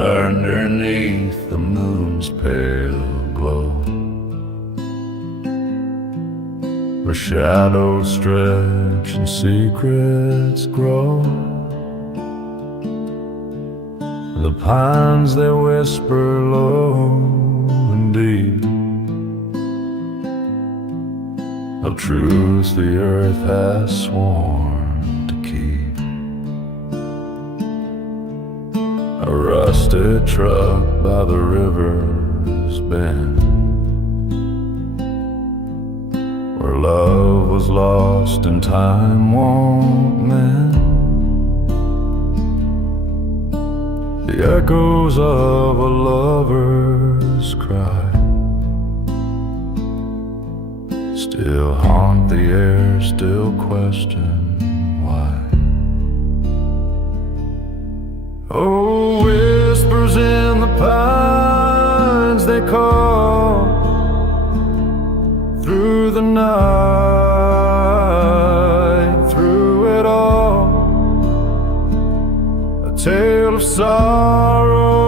underneath the moon's pale glow, where shadows stretch and secrets grow. The pines, they whisper low and deep of truths the earth has sworn to keep. A rusted truck by the river's bend, where love was lost and time won't mend. The echoes of a lover's cry still haunt the air, still question why. Oh, whispers in the pines, they call through the night, through it all. A tale of sorrow,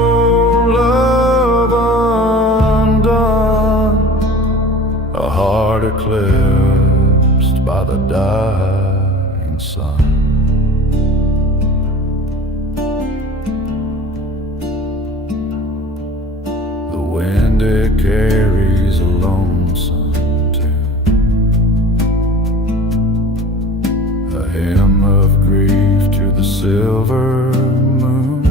love undone, a heart eclipsed by the dying sun. The wind, it carries a lonesome tune, a hymn of grief to the silver moon,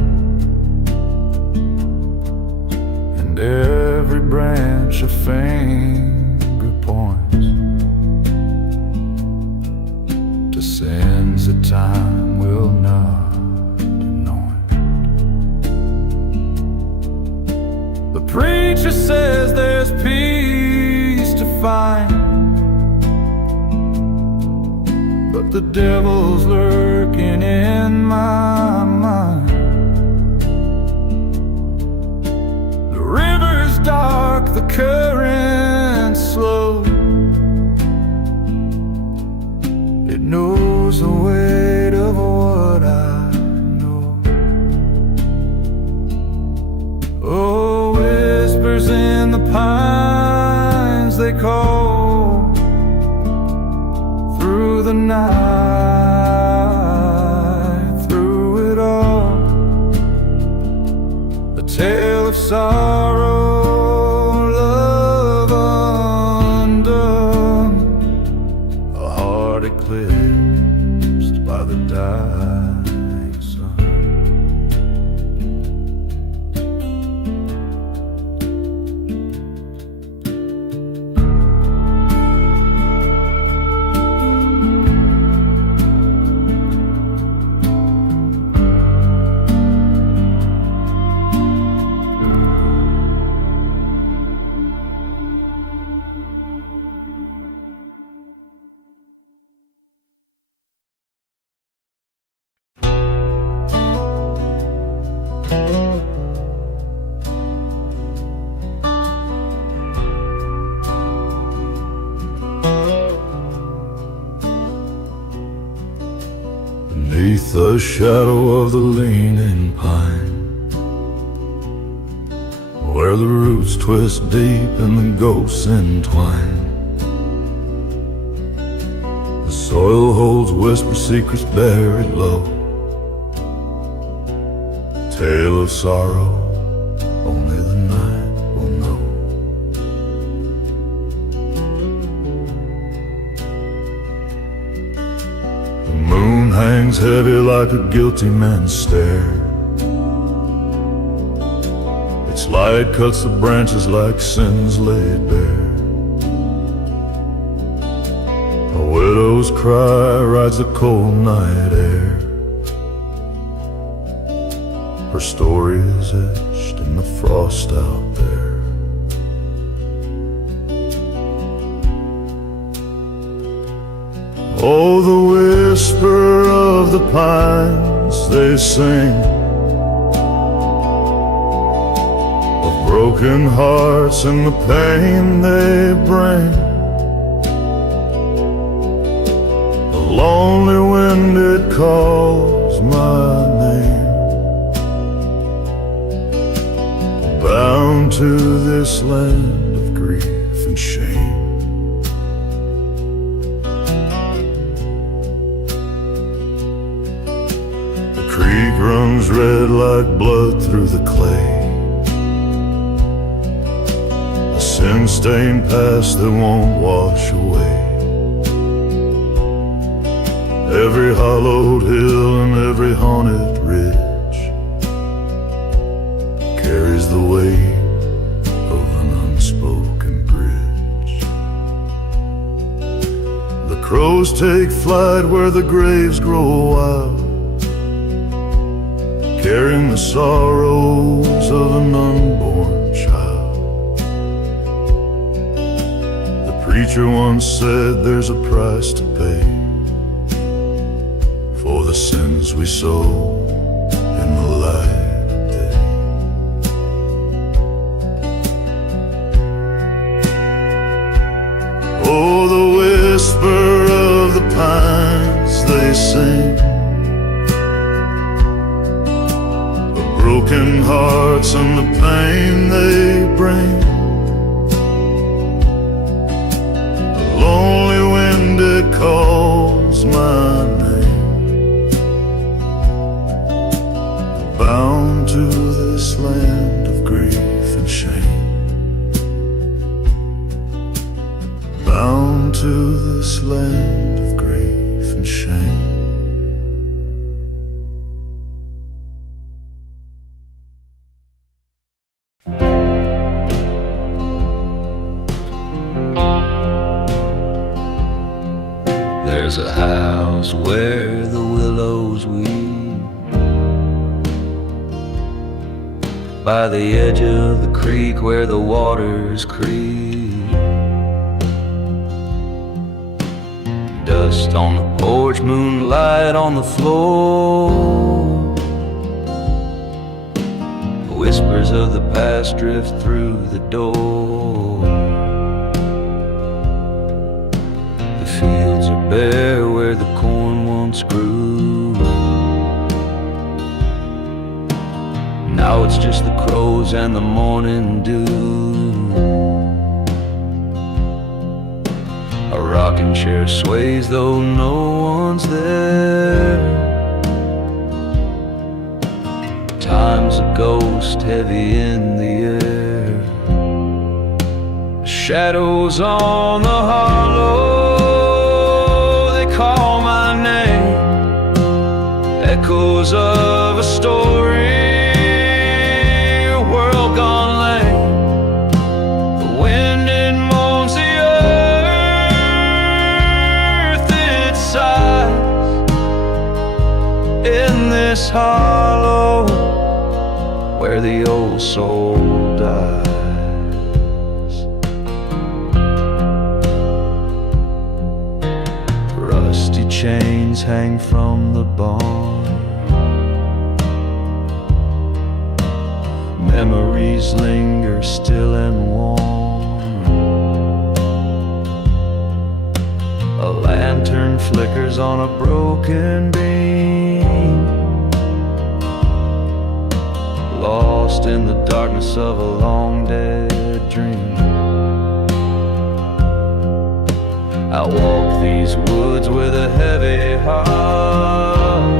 and every branch a finger points to sins that time will not anoint. The preacher says there's peace to find, but the devil's lurking in my mind. The river's dark, the current's slow, it knows the weight of what I know. Oh, whispers in the pines, they call through the night, through it all. A tale of sorrow, love undone, a heart eclipsed by the dying sun. Beneath the shadow of the leaning pine, where the roots twist deep and the ghosts entwine, the soil holds whispered secrets buried low. Tale of sorrow, only the night will know. The moon hangs heavy like a guilty man's stare. Its light cuts the branches like sins laid bare. A widow's cry rides the cold night air. Her story is etched in the frost out there. Oh, the whisper of the pines, they sing of broken hearts and the pain they bring. The lonely wind, it calls my name. to this land of grief and shame. The creek runs red like blood through the clay, a sin-stained past that won't wash away. Every hollowed hill and every haunted ridge carries the weight of an unspoken bridge. The crows take flight where the graves grow wild, carrying the sorrows of an unborn child. The preacher once said there's a price to pay for the sins we sow in the light of day. Oh, the whisper of the pines they sing, the broken hearts and the pain they bring, the lonely wind it calls my name. Bound to this land of grief and shame, bound to this land of grief and shame. There's a house where the willows weep, by the edge of the creek where the waters creep. Dust on the porch, moonlight on the floor, whispers of the past drift through the door. The fields are bare where the corn once grew, now it's just the crows and the morning dew. A rocking chair sways though no one's there. Time's a ghost heavy in the air. Shadows on the hollow, they call my name. Echoes of a story, this hollow where the old soul dies. Rusty chains hang from the barn, memories linger still and warm. A lantern flickers on a broken beam, lost in the darkness of a long dead dream. I walk these woods with a heavy heart,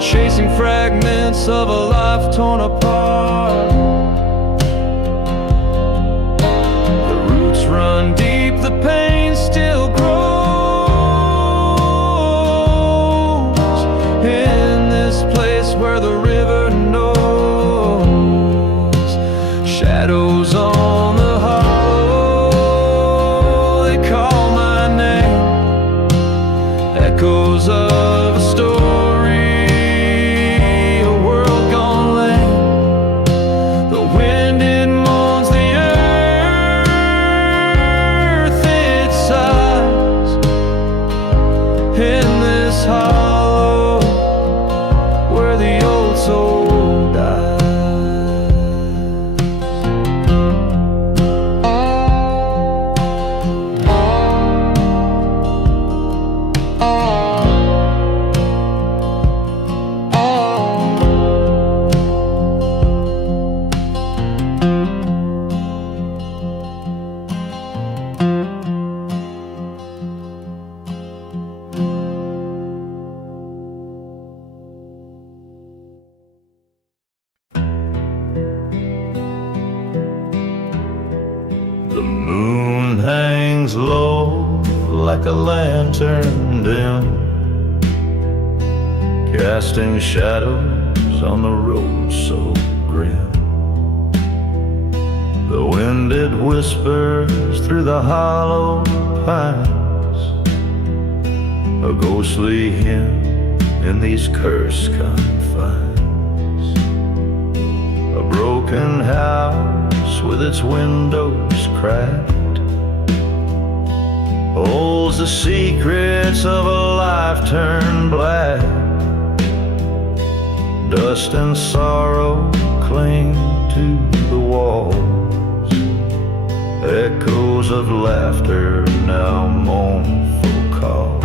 chasing fragments of a life torn apart. The roots run deep, the pain still grows in this place where the river knows. Shadows on the hollow, they call my name. Echoes of a story, a world gone lame. hangs low like a lantern dim, casting shadows on the road so grim. The wind it whispers through the hollow pines, a ghostly hymn in these cursed confines. A broken house with its windows cracked holds the secrets of a life turned black. Dust and sorrow cling to the walls, echoes of laughter now mournful call.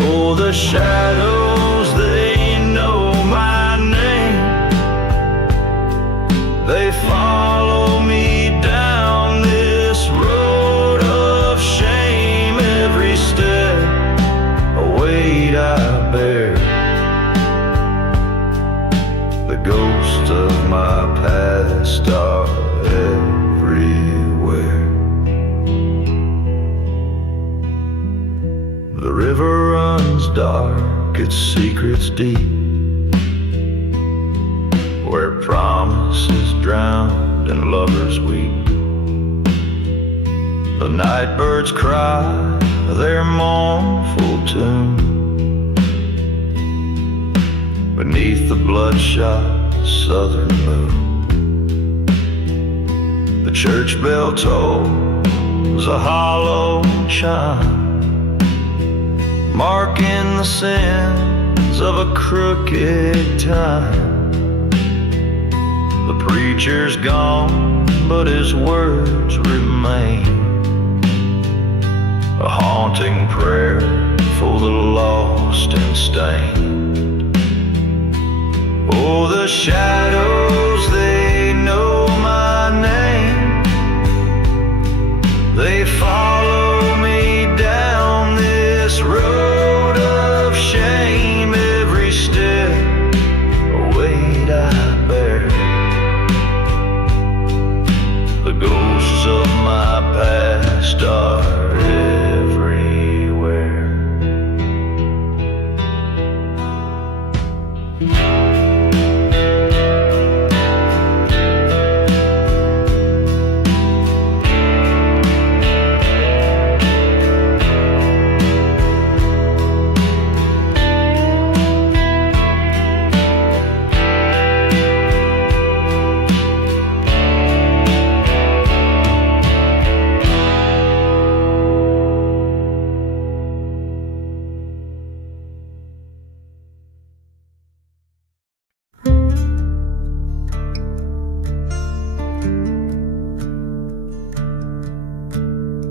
Oh, the shadows, they know my name. They follow me down this road of shame. Every step, a weight I bear. The ghosts of my past are everywhere. The river runs dark, its secrets deep, where promise is drowned and lovers weep. The night birds cry their mournful tune beneath the bloodshot southern moon. The church bell tolls a hollow chime, marking the sins of a crooked time. The preacher's gone, but his words remain, a haunting prayer for the lost and stained. Oh, the shadows, they know my name. They follow me down this road of shame. Every step, a weight I bear. The ghosts of my past are everywhere.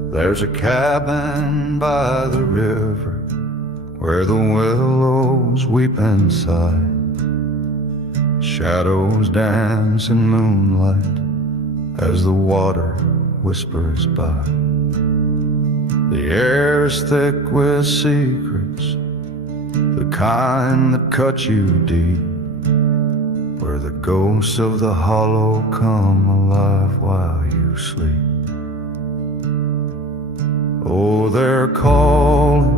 There's a cabin by the river where the willows weep and sigh. Shadows dance in moonlight as the water whispers by. The air is thick with secrets, the kind that cut you deep, where the ghosts of the hollow come alive while you sleep. Oh, they're calling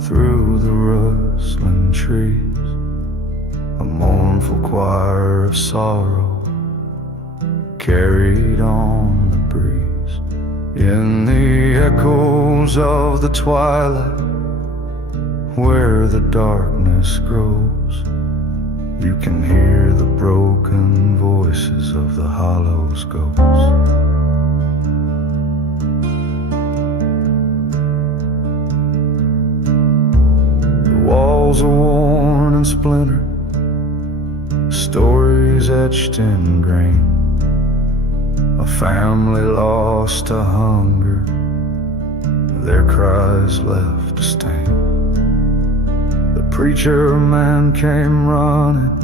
through the rustling trees, a mournful choir of sorrow carried on the breeze. In the echoes of the twilight, where the darkness grows, you can hear the broken voices of the hollow's ghosts. Walls are worn and splintered, stories etched in grain, a family lost to hunger, their cries left a stain. The preacher man came running,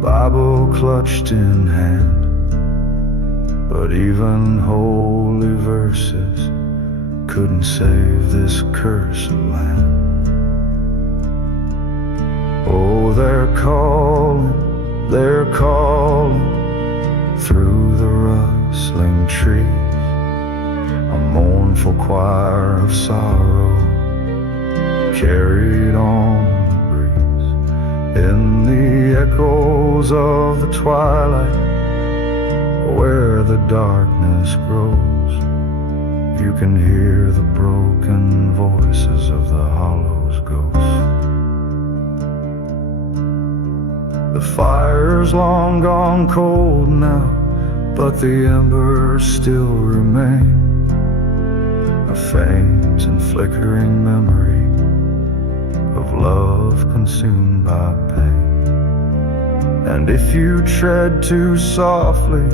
Bible clutched in hand, but even holy verses couldn't save this cursed land. Oh, they're calling through the choir of sorrow carried on the breeze. In the echoes of the twilight, where the darkness grows, you can hear the broken voices of the Hollow's ghosts. The fire's long gone cold now, but the embers still remain, a faint and flickering memory of love consumed by pain. And if you tread too softly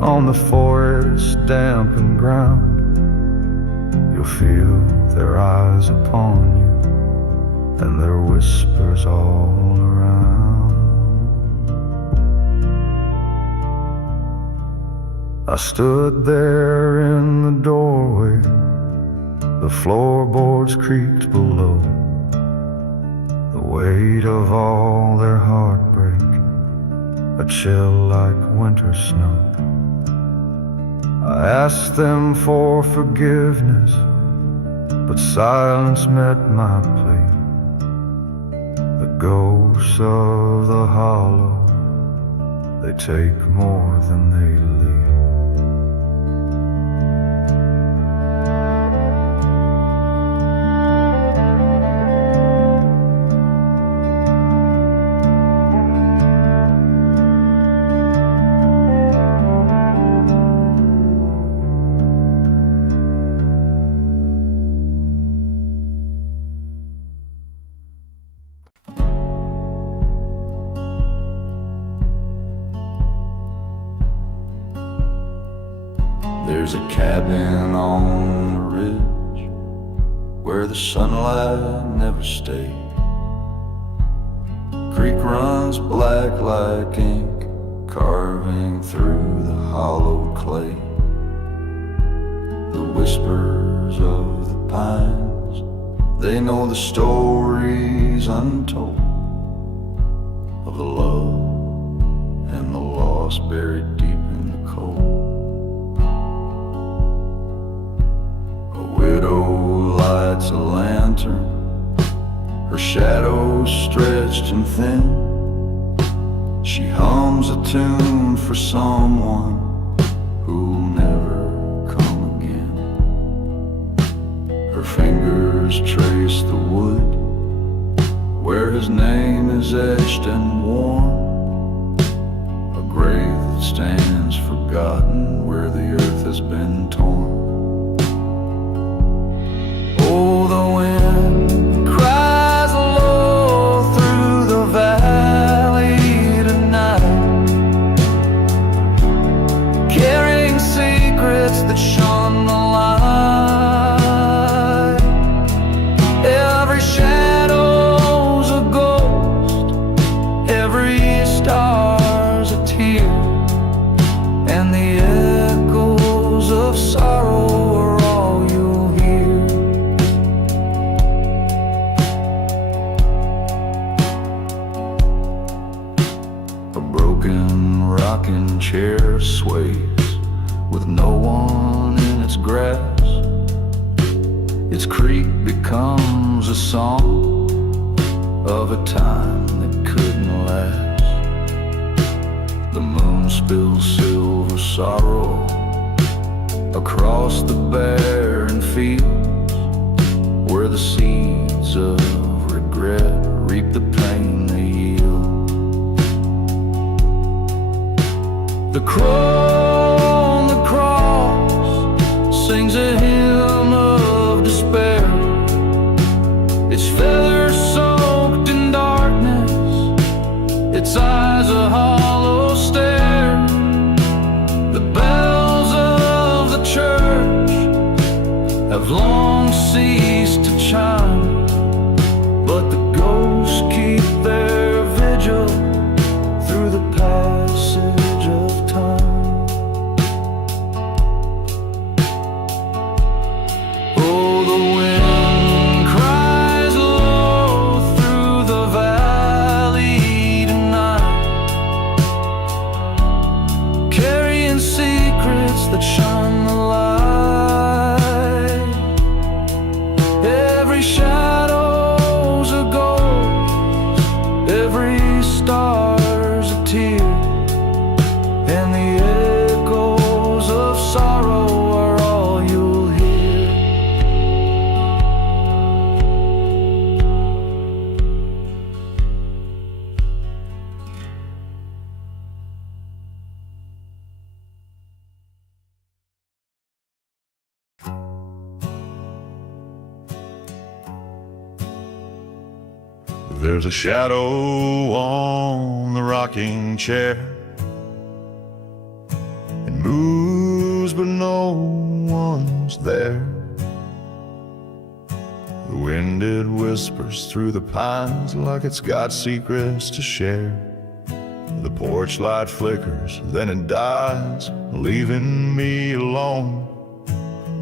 on the forest's dampened ground, you'll feel their eyes upon you and their whispers all around. I stood there in the doorway, the floorboards creaked below, the weight of all their heartbreak, a chill like winter snow. I asked them for forgiveness, but silence met my plea. The ghosts of the hollow, they take more than they leave. There's a cabin on the ridge where the sunlight never stays. Creek runs black like ink, carving through the hollow clay. The whispers of the pines, they know the stories untold of the love and the loss buried deep in the cold. Widow lights a lantern, her shadow stretched and thin. She hums a tune for someone who'll never come again. Her fingers trace the wood where his name is etched and worn, a grave that stands forgotten where the earth has been torn. Oh, the wind cries low through the valley tonight, carrying secrets that shone the light. Every shadow's a ghost, every star's a tear, and the echoes of sorrow are all you'll hear. Rocking chair sways with no one in its grasp. Its creak becomes a song of a time that couldn't last. The moon spills silver sorrow across the barren fields where the seeds of regret reap the pain they yield. The crow on the cross sings a hymn of despair, its feathers soaked in darkness, its eyes a hollow stare. The bells of the church have long ceased to chime, but the ghosts keep their vigil through the passage of time. There's a shadow on the rocking chair. It moves but no one's there. The wind, it whispers through the pines like it's got secrets to share. The porch light flickers, then it dies, leaving me alone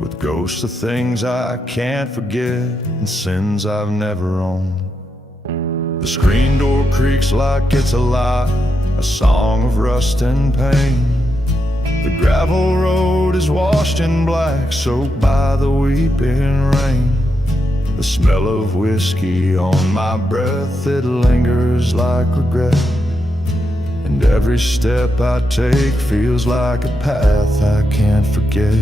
with ghosts of things I can't forget and sins I've never owned. The screen door creaks like it's alive, a song of rust and pain. The gravel road is washed in black, soaked by the weeping rain. The smell of whiskey on my breath, it lingers like regret. And every step I take feels like a path I can't forget.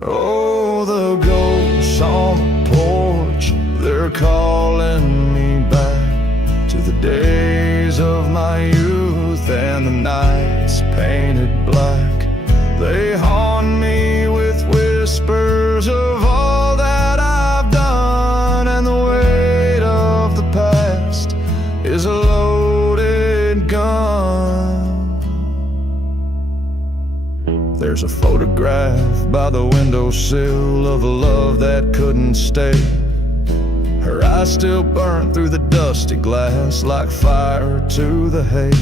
Oh, the ghosts on the porch, they're calling me back to the days of my youth and the nights painted black. They haunt me with whispers of all that I've done, and the weight of the past is a loaded gun. There's a photograph by the windowsill of a love that couldn't stay. Her eyes still burn through the dusty glass like fire to the hay.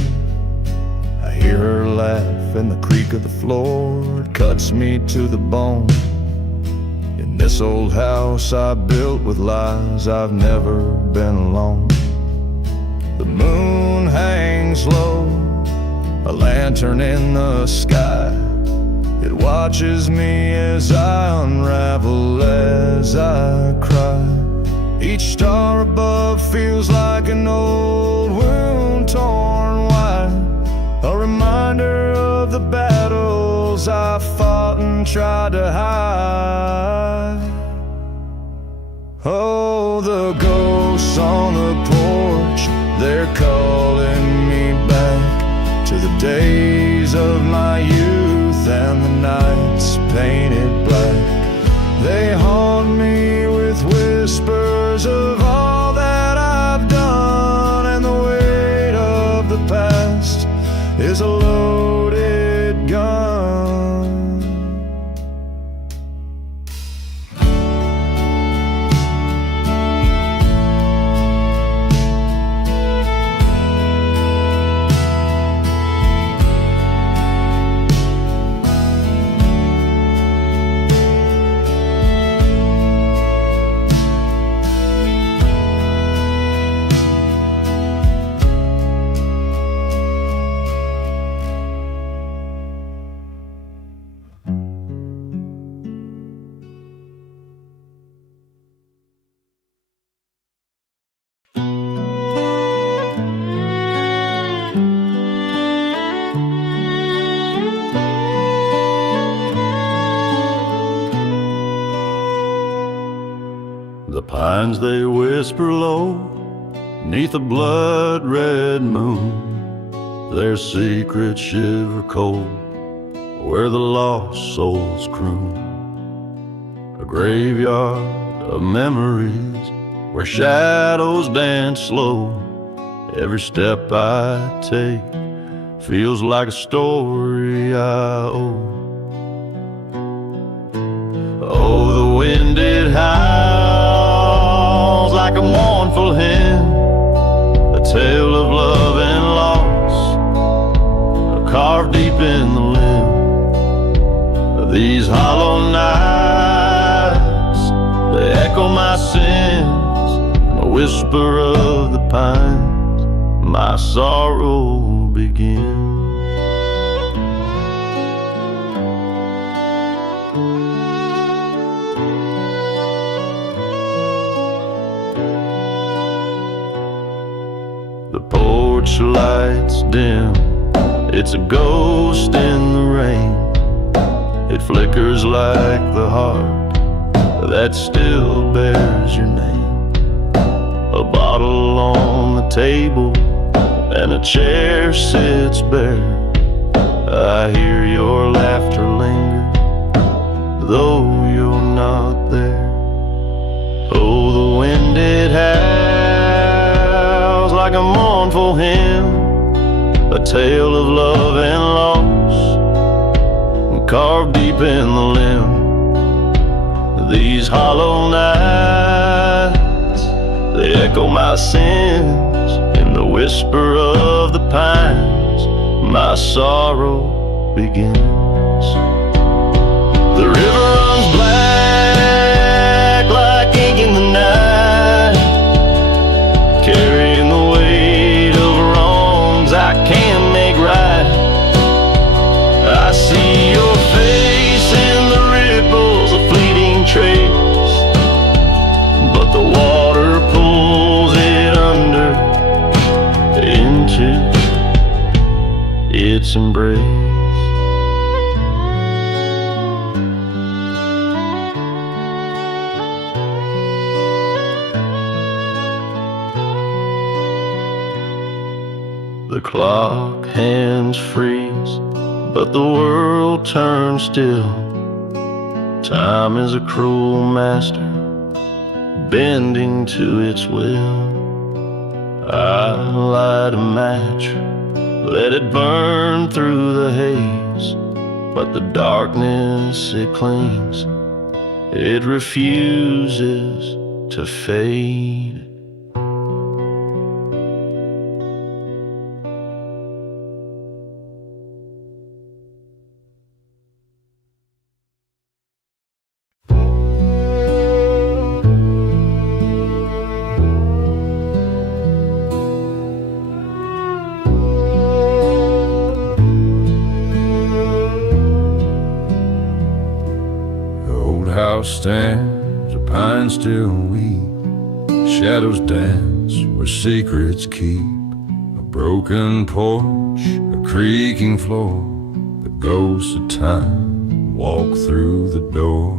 I hear her laugh and the creak of the floor, it cuts me to the bone. In this old house I built with lies, I've never been alone. The moon hangs low, a lantern in the sky. It watches me as I unravel, as I cry. Each star above feels like an old wound torn wide, a reminder of the battles I fought and tried to hide. Oh, the ghosts on the porch, they're calling me back to the days of my youth and the nights painted black. They haunt me with whispers of all that I've done, and the weight of the past is a loaded gun. The pines, they whisper low, 'neath a blood-red moon. Their secrets shiver cold, where the lost souls croon. A graveyard of memories, where shadows dance slow. Every step I take feels like a story I owe. Oh, the wind, it howls like a mournful hymn, a tale of love and loss, carved deep in the limb. These hollow nights, they echo my sins, a whisper of the pines, my sorrow begins. The porch lights dim, it's a ghost in the rain. It flickers like the heart that still bears your name. A bottle on the table and a chair sits bare. I hear your laughter linger, though you're not there. Oh, the wind it howls like a mournful hymn, a tale of love and loss, carved deep in the limb. These hollow nights, they echo my sins. In the whisper of the pines, my sorrow begins. The river runs black like ink in the night, carrying the weight of wrongs I can't make right. I see your face in the ripples, a fleeting trace, but the water pulls it under into its embrace. The clock hands freeze, but the world turns still. Time is a cruel master, bending to its will. I light a match, let it burn through the haze, but the darkness it clings, it refuses to fade. Stands, a pine still weep, shadows dance where secrets keep. A broken porch, a creaking floor, the ghosts of time walk through the door.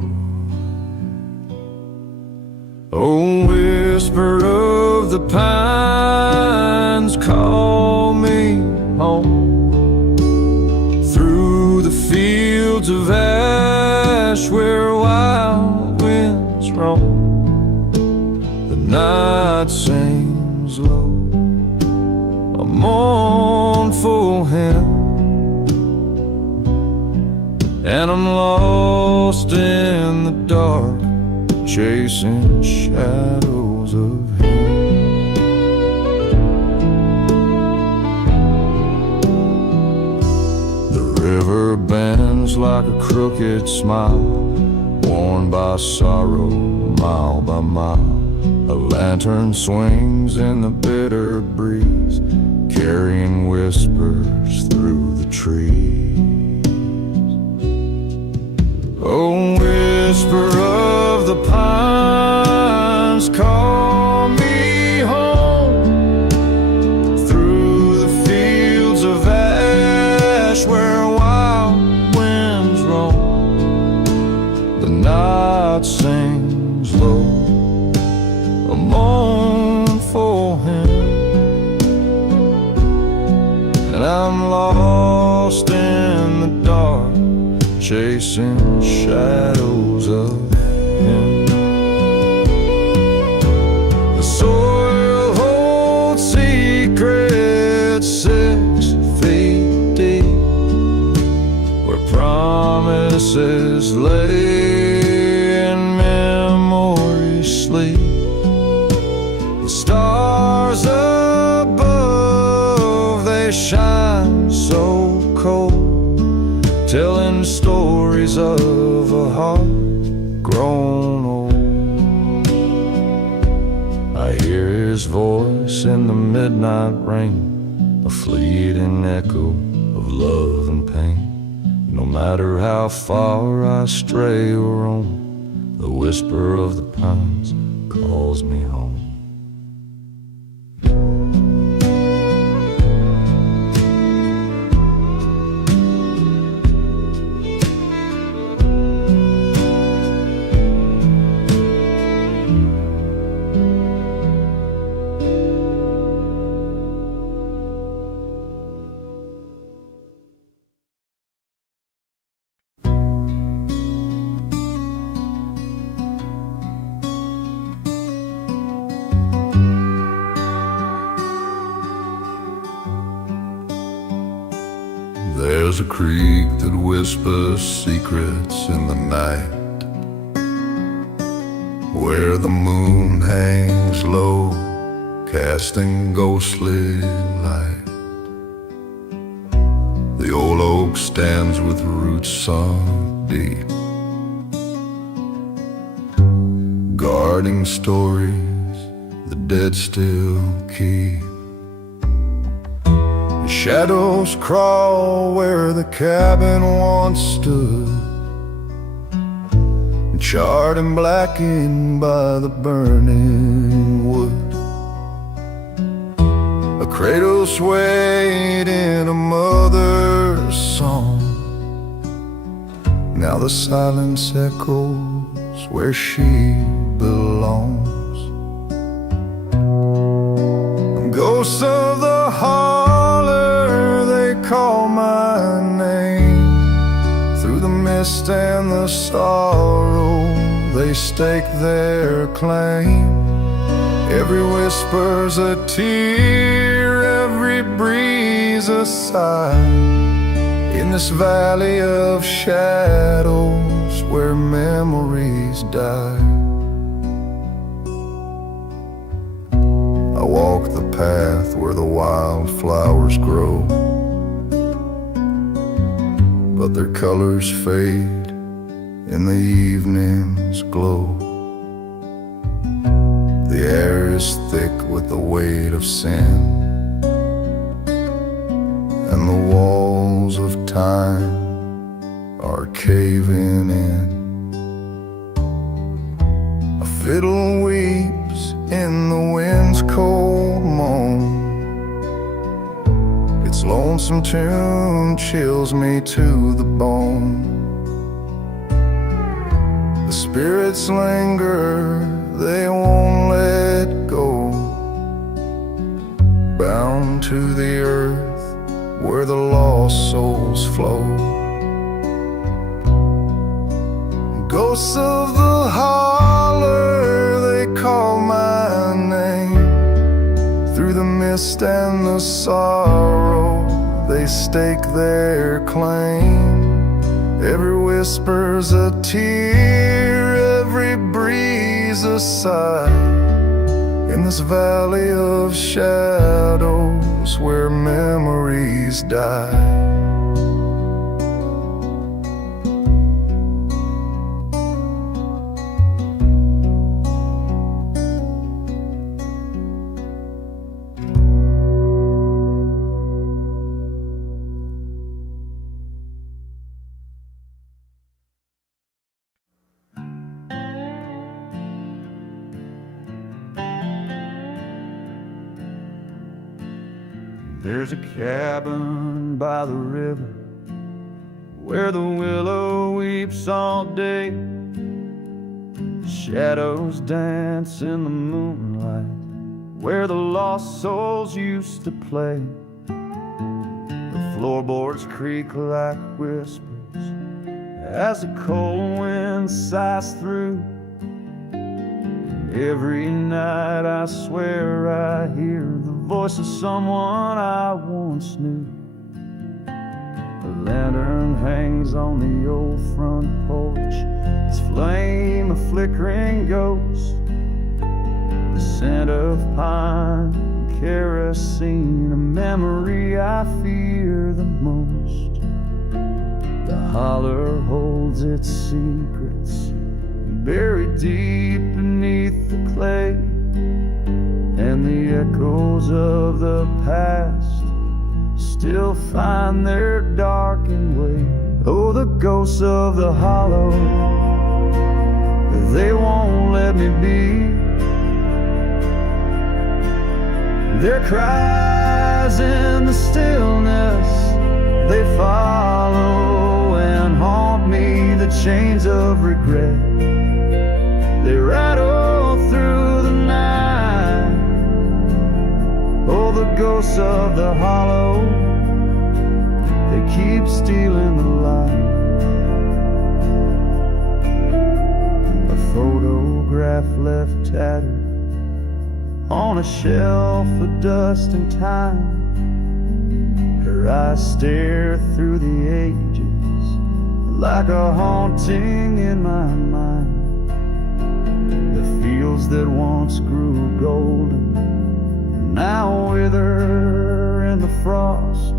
Oh, whisper of the pines, call me home through the fields of ash where wild winds roam. The night sings low, a mournful hymn, and I'm lost in the dark, chasing shadows of him. The river bends like a crooked smile, worn by sorrow mile by mile. A lantern swings in the bitter breeze, carrying whispers through the trees. Oh, whisper of the pines, call me home through the fields of ash where wild winds roam. The night sings low, a mournful hymn, and I'm lost in the dark, chasing shadows of him. The soil holds secrets 6 feet deep, where promises lay and memories sleep. The stars above, they shine so cold, telling stories of a heart grown old. I hear his voice in the midnight rain, a fleeting echo of love and pain. No matter how far I stray or roam, the whisper of the pines calls me home. There's a creek that whispers secrets in the night, where the moon hangs low, casting ghostly light. The old oak stands with roots sunk deep, guarding stories the dead still keep. The shadows crawl where the cabin once stood, charred and blackened by the burning wood. A cradle swayed in a mother's song. Now the silence echoes where she belongs. Ghosts of the holler, they call my name. Through the mist and the sorrow, they stake their claim. Every whisper's a tear, every breeze a sigh. In this valley of shadows where memories die, I walk the path where the wildflowers grow, but their colors fade in the evening's glow. The air is thick with the weight of sin, and the walls of time are caving in. A fiddle weeps in the wind's cold moan. Its lonesome tune chills me to the bone. The spirits linger, they won't let go, bound to the earth where the lost souls flow. Ghosts of the holler, they call my name. Through the mist and the sorrow, they stake their claim. Every whisper's a tear, every breeze a sigh. In this valley of shadows where memories die. There's a cabin by the river where the willow weeps all day. Shadows dance in the moonlight where the lost souls used to play. The floorboards creak like whispers as the cold wind sighs through. Every night I swear I hear the voice of someone I once knew. A lantern hangs on the old front porch, its flame a flickering ghost. The scent of pine and kerosene, a memory I fear the most. The holler holds its secrets buried deep beneath the clay, and the echoes of the past still find their darkened way. Oh, the ghosts of the hollow, they won't let me be. Their cries in the stillness, they follow and haunt me, the chains of regret. They rattle through the night. Oh, the ghosts of the hollow, they keep stealing the light. A photograph left tattered on a shelf of dust and time. Her where I stare through the ages like a haunting in my mind. The fields that once grew golden now wither in the frost.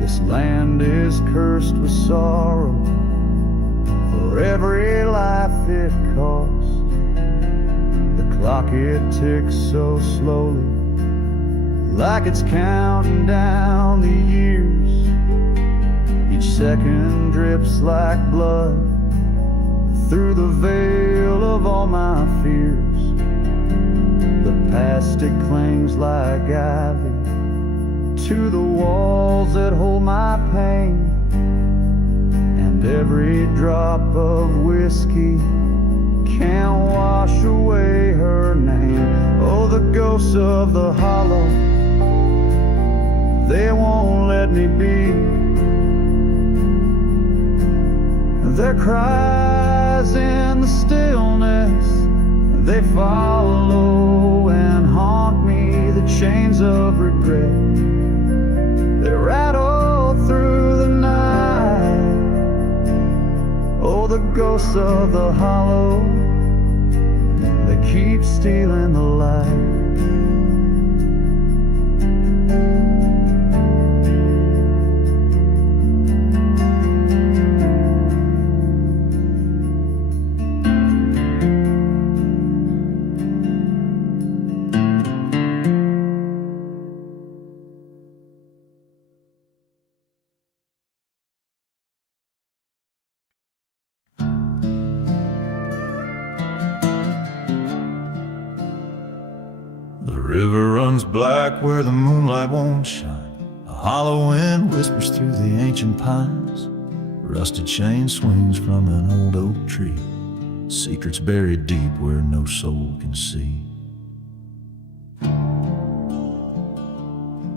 This land is cursed with sorrow for every life it cost. The clock it ticks so slowly, like it's counting down the years. Each second drips like blood through the veil of all my fears. The past it clings like ivy to the walls that hold my pain, and every drop of whiskey can't wash away her name. Oh, the ghosts of the hollow, they won't let me be. Their cries in the stillness, they follow and haunt me. The chains of regret, they rattle through the night. Oh, the ghosts of the hollow, they keep stealing the light. The river runs black where the moonlight won't shine. A hollow wind whispers through the ancient pines. Rusted chain swings from an old oak tree. Secrets buried deep where no soul can see.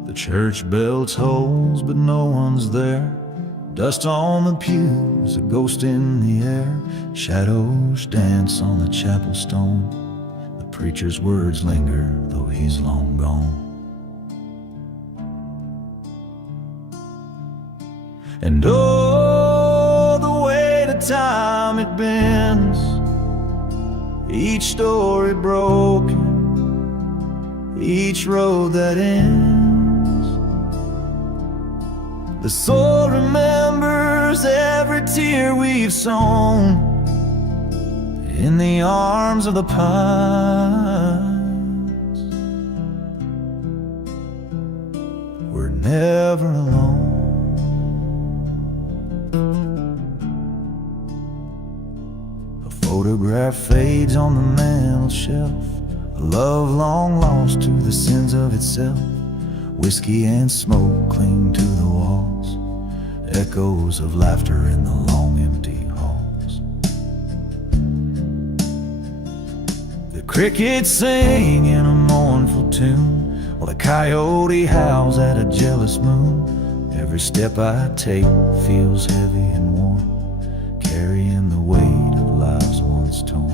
The church bell tolls, but no one's there. Dust on the pews, a ghost in the air. Shadows dance on the chapel stone. The preacher's words linger, though he's long gone. And oh, the weight of time it bends, each story broken, each road that ends. The soul remembers every tear we've sown in the arms of the pines. We're never alone. A photograph fades on the mantel shelf, a love long lost to the sins of itself. Whiskey and smoke cling to the walls, echoes of laughter in the long empty halls. The crickets sing in a mournful tune, while the coyote howls at a jealous moon. Every step I take feels heavy and warm, carrying the weight of lives once torn.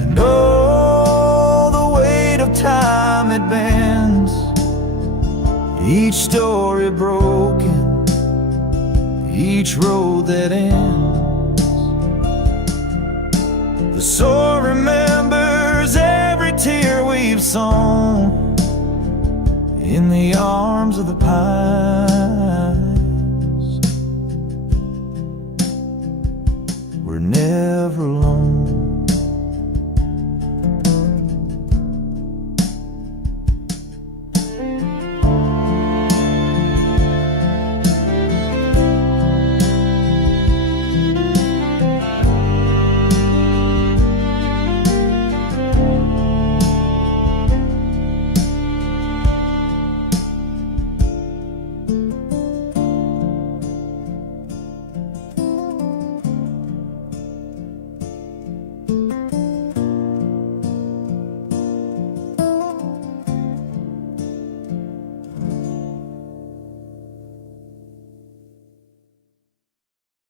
And oh, the weight of time it bends, each story broken, each road that ends. The soul remembers every tear we've sown in the arms of the pine.